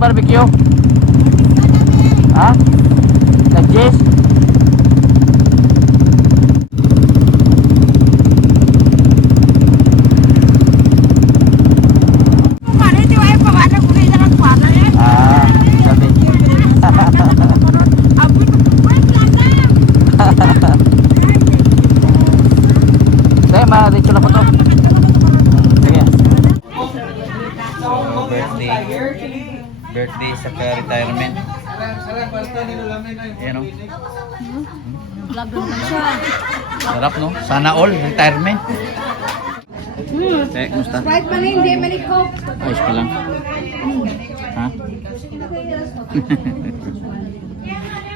ng barbecue? Ha? Nag-Jess? Ah, sabi. Kaya ma-reach na po to. Sige. So, birthday sa retirement. Ayan o. Sarap no? Sana all retirement. Kumusta? Sprite pa rin, hindi man Coke. Ayos ka lang. Ha?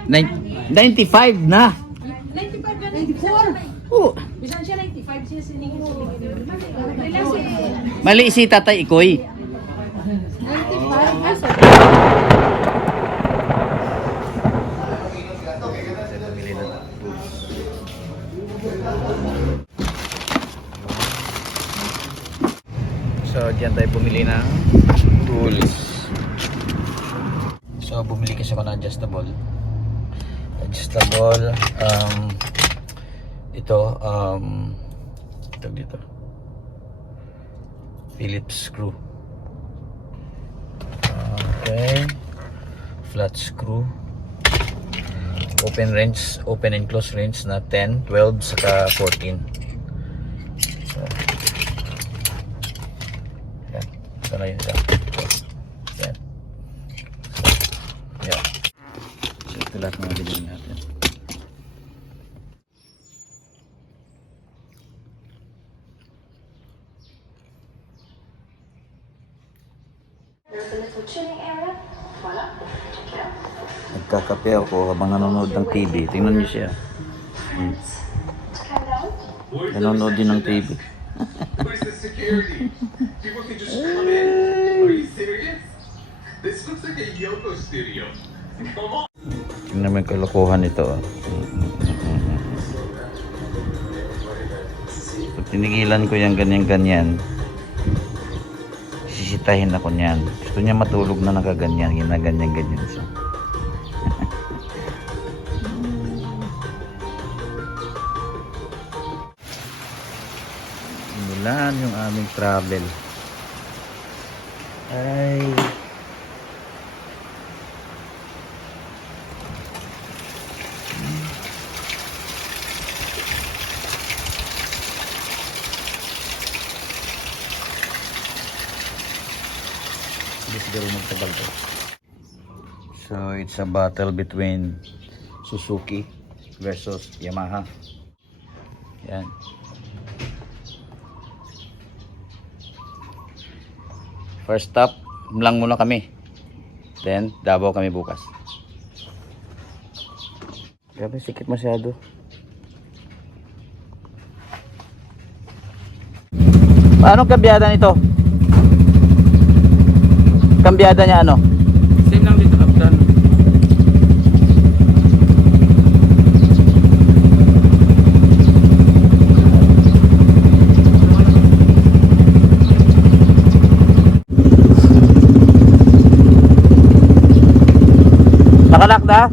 95 na. 94. Oh. Bisan siya 95 siya siningin. Mali si Tatay Ikoy. 95. Aso. So, diyan tayo bumili ng tools. So, bumili kasi ako ng adjustable. Ito, dito. Phillips screw. Okay. Flat screw. Open and close range na 10, 12, saka 14. So, yan. Ito na yun siya. Yan. So, yan. So, ito lahat mga bigyan natin. Nagkakape ako habang nanonood ng TV. Tingnan niyo siya. Nanonood din ng TV. Where's the security? People can just come in. Are you serious? This looks like a Yoko studio. Come on. Tingnan mo yung kalokohan nito. Pag tinigilan ko yung ganyan-ganyan, sisitahin ako niyan. Gusto niya matulog na nakaganyan, ginaganyan-ganyan siya. Simulan yung aming travel. Ay. Siguro magtagal to. So it's a battle between Suzuki versus Yamaha. Yan. First stop lang muna kami, then Davao kami bukas. Grabe, sikit masyado. Paano kambyada nito? Kambyada niya ano? Same lang dito, updown. Nakalak na?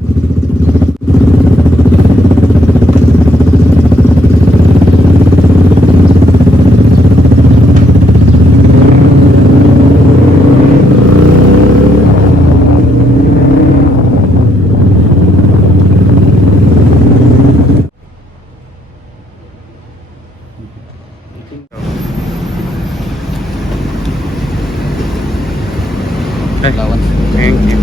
Thank you.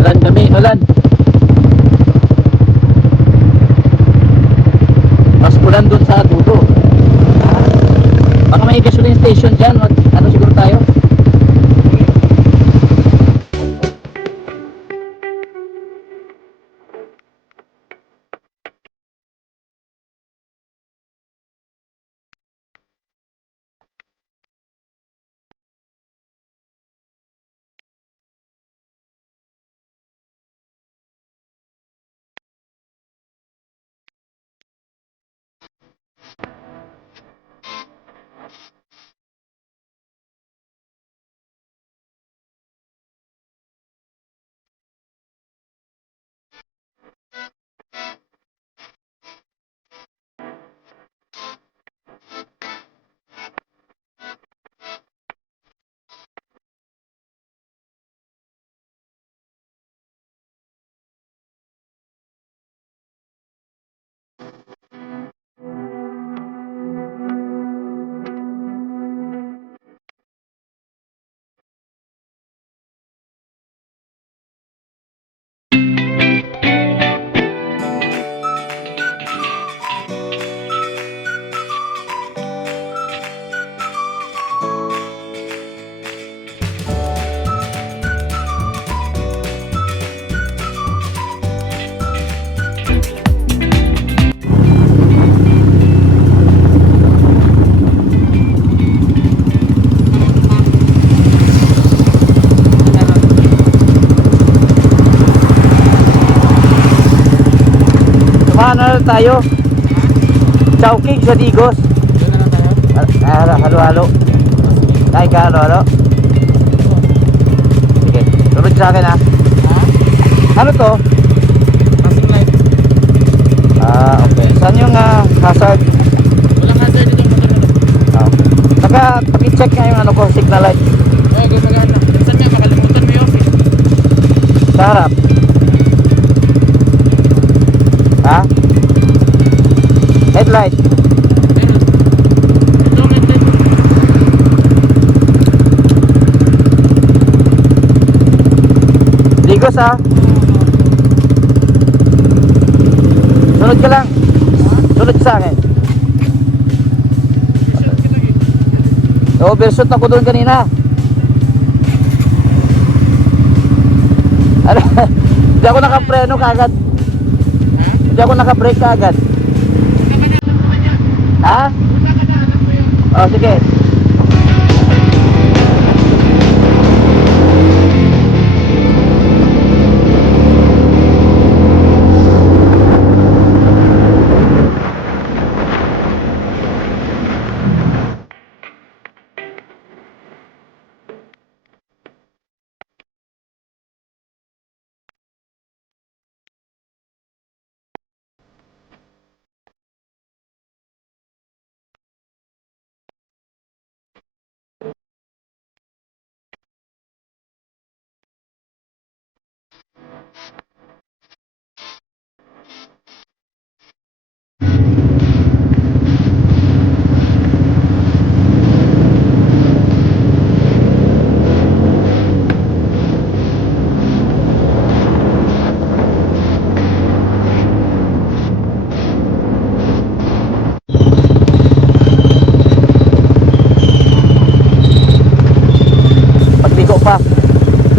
Ulan kami, ulan. Mas ulan dun sa dulo. Baka may gasoline station. station dyan, ano siguro tayo? Ano tayo? Chowking sa Digos. Doon na lang tayo. Halo-halo. Kain ka halo-halo? Sige, sunod sa akin ha. Ha? Ano to? Passing light. Okay. Saan yung hazard? Walang hazard dito yung motor mo. Okay. Paki-check nga yung ano ko, signal light. Oo, gumagana. Minsan nga, makalimutan mo yung office. Sa harap. Ha? Headlight. Meron. Ito ang headlight. Digos ha. Sunod ka lang. Sunod sa akin. Overshoot ako doon kanina. Ano? Hindi ako nakapreno kagad. Hindi ako nakabrake kagad. Ha? Oh, sige.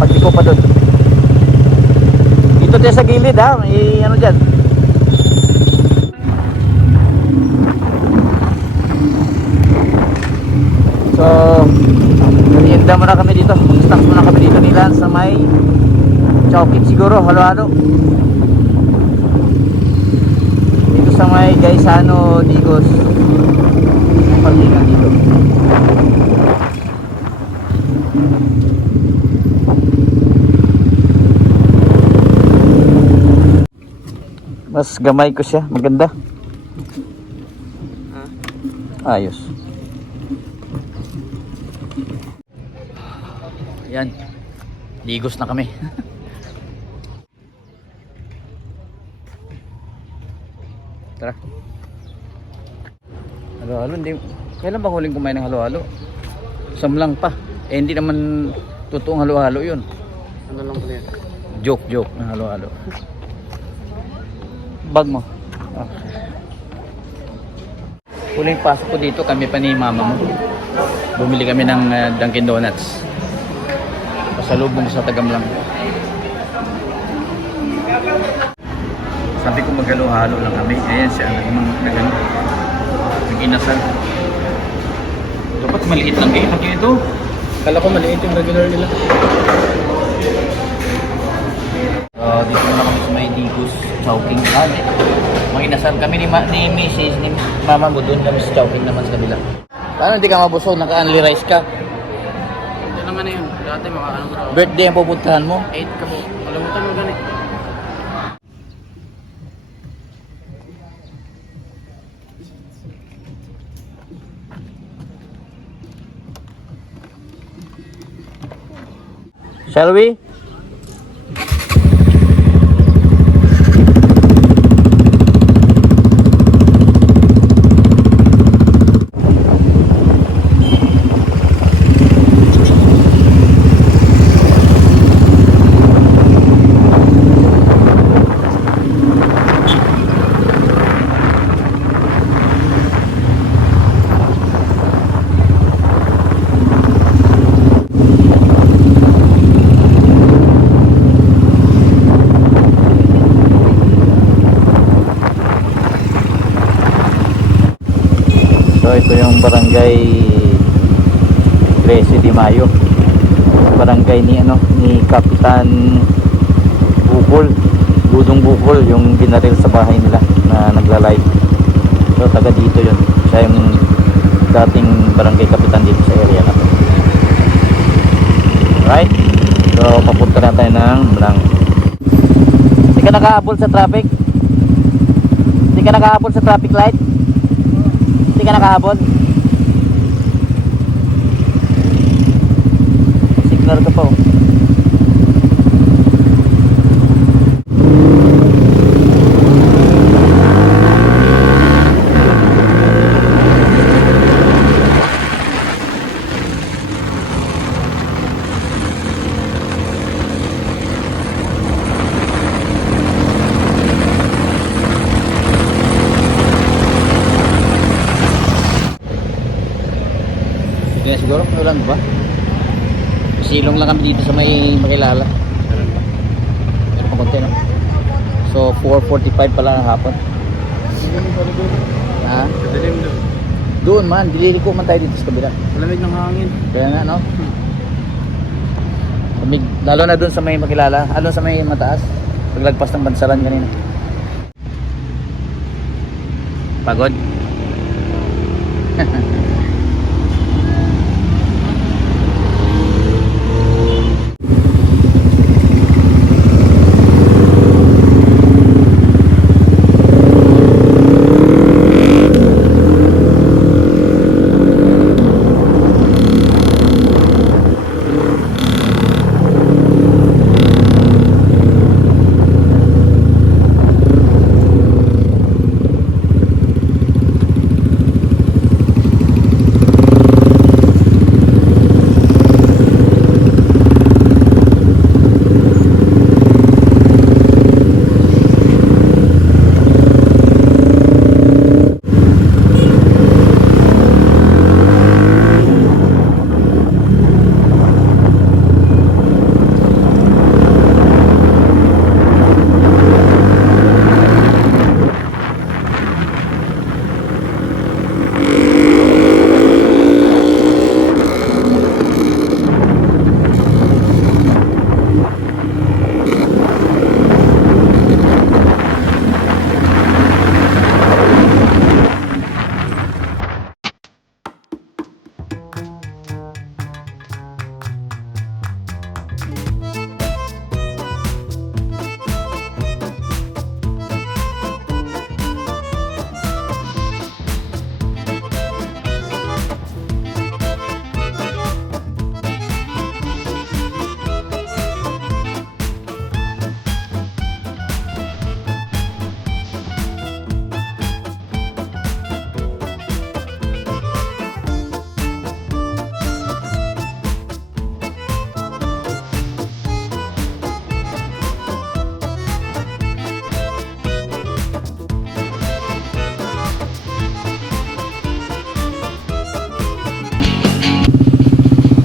Pagliko pa doon. Dito tayo sa gilid ha, may ano dyan. So merienda muna kami dito. Mag-stop muna kami dito nila sa may Chowking siguro, halo-halo. Dito sa may Gaisano, Digos. Parkingan dito. Mas gamay ko siya, maganda. Ayos. Yan. Digos na kami. Tara. Halo-halo, hindi. Kailan ba huling kumain ng halo-halo? Samlang pa. Eh hindi naman totoong halo-halo 'yun. Ano lang pala yan? Joke na halo-halo. Bag mo. Huling pasok ko dito, kami pa ni mama mo. Bumili kami ng Dunkin Donuts. Pasalubong sa Tagamlang. Sabi ko maghalo-halo lang kami. Ayan siya, nag-ano. Nag-inasal. Dapat maliit lang kayo. Laki ito. Kala ko maliit yung regular nila. Dito na kami sa may Digos Chowking. Mga inasal kami ni Mrs. ni Mama mo doon kami sa Chowking naman sa kabila. Paano hindi ka mabusog? Naka-only rice ka? Yan naman na yun. Dati mga ano bro. Birthday ang pupuntahan mo? 8 ka po. Kalimutan mo ganit. Shall we? So ito yung barangay 13 de Mayo. Barangay ni Kapitan Bukol, Dudong Bukol, yung binaril sa bahay nila na nagla-live. So taga dito yun. Siya yung dating barangay kapitan dito sa area na to. Right? So papunta na tayo ng Blang. Hindi ka nakahabol sa traffic? Hindi ka nakahabol sa traffic light? Hindi ka nakahabol? Signal ka pa oh. Hindi na siguro, ulan ba? Silong lang kami dito sa may Makilala. Meron pa konti, no? So 4:45 pa lang ang hapon. Ha? Kadilim doon. Doon man, dililiko man tayo dito sa kabila. Malamig ng hangin. Kaya nga, no? Lamig, lalo na doon sa may Makilala, sa may mataas. Paglagpas ng Bansalan kanina. Pagod?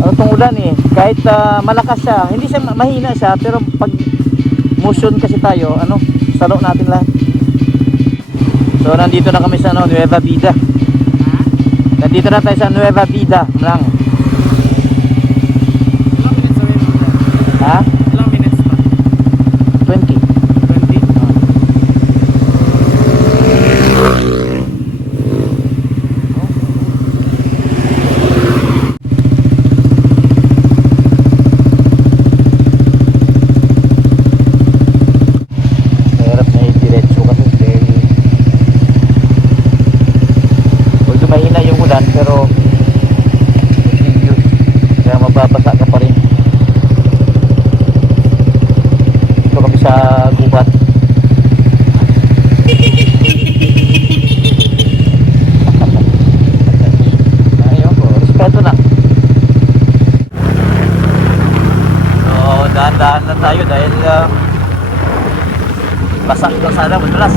Itong ulan eh, kahit malakas siya, hindi siya mahina siya, pero pag motion kasi tayo, ano, salo natin lahat. So nandito na kami sa Nueva Vida. Nandito na tayo sa Nueva Vida lang. Ilang minutes away mo na? Ha? Ilang minutes pa? 20. 20? Mahirap na i-diretso kasi dahil although mahina yung ulan pero continuous, kaya mababasa ka pa rin. Ito kami sa gubat. Ayun po, respeto na. So dahan-dahan na tayo dahil basa ito sana madalas.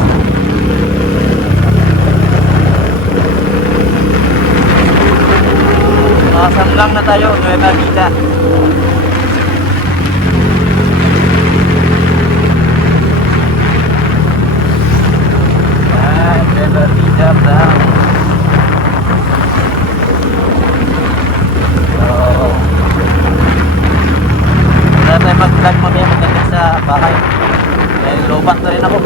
Nakasam lang na tayo, Nueva Vida. Ay, Nueva Vida ba? So, wala tayo mag-vlog mamaya magdating sa bahay. Dahil lobat na rin ako.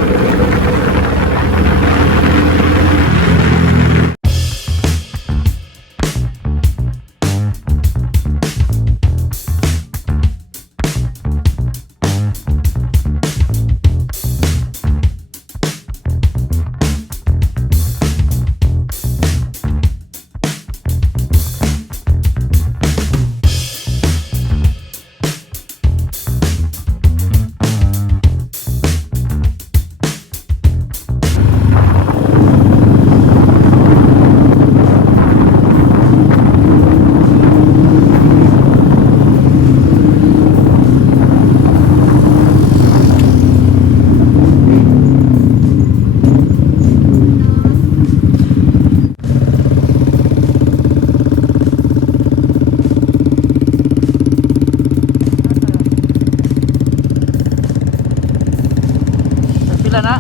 Pila na?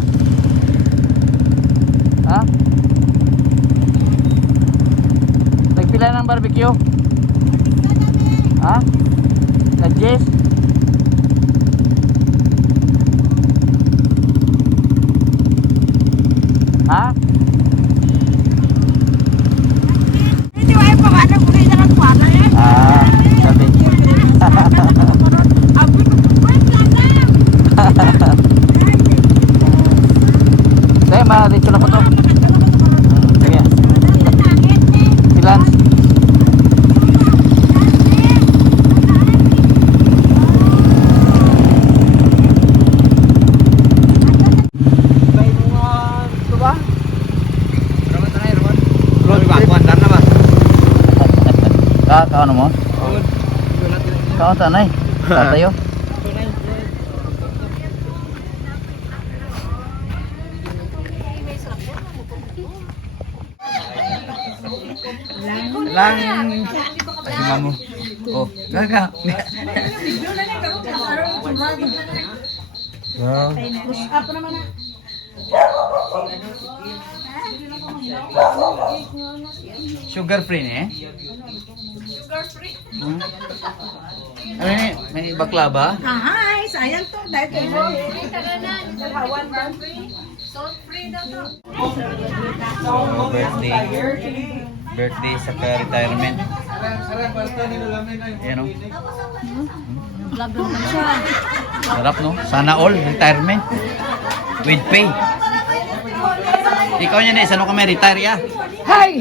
Ha? Nagpila ng barbecue? Ha? Nag-Jess? Ha? Ah, sabi. Saya mah dito na po to. Sige. Si Lance. Kau ano mo? Kau tanay. Tatayo. Lang. Ay, mamo. Oh, gaga. Wow. Sugar free eh? Sugar free. Ano ini? May baklava? Hi, sayang to. Dahil kayo. Hawan ba? Salt free na to. So, birthday sa retirement. Ayan o. Sarap no? Sana all retirement. With pay. Ikaw niya na, saan ka may retire ya? Hi!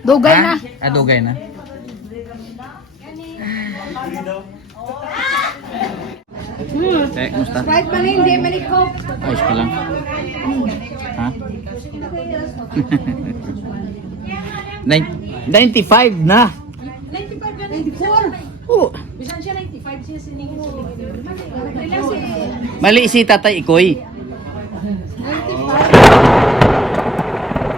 Dugay Ha? na. Ah, dugay na. Kumusta? Sprite man hindi, man Coke. Ayos ka lang. Ha? 95 na. 95 yan. 94. Oh, Bisan siya 95 siya siningin. mali si Tatay Ikoy.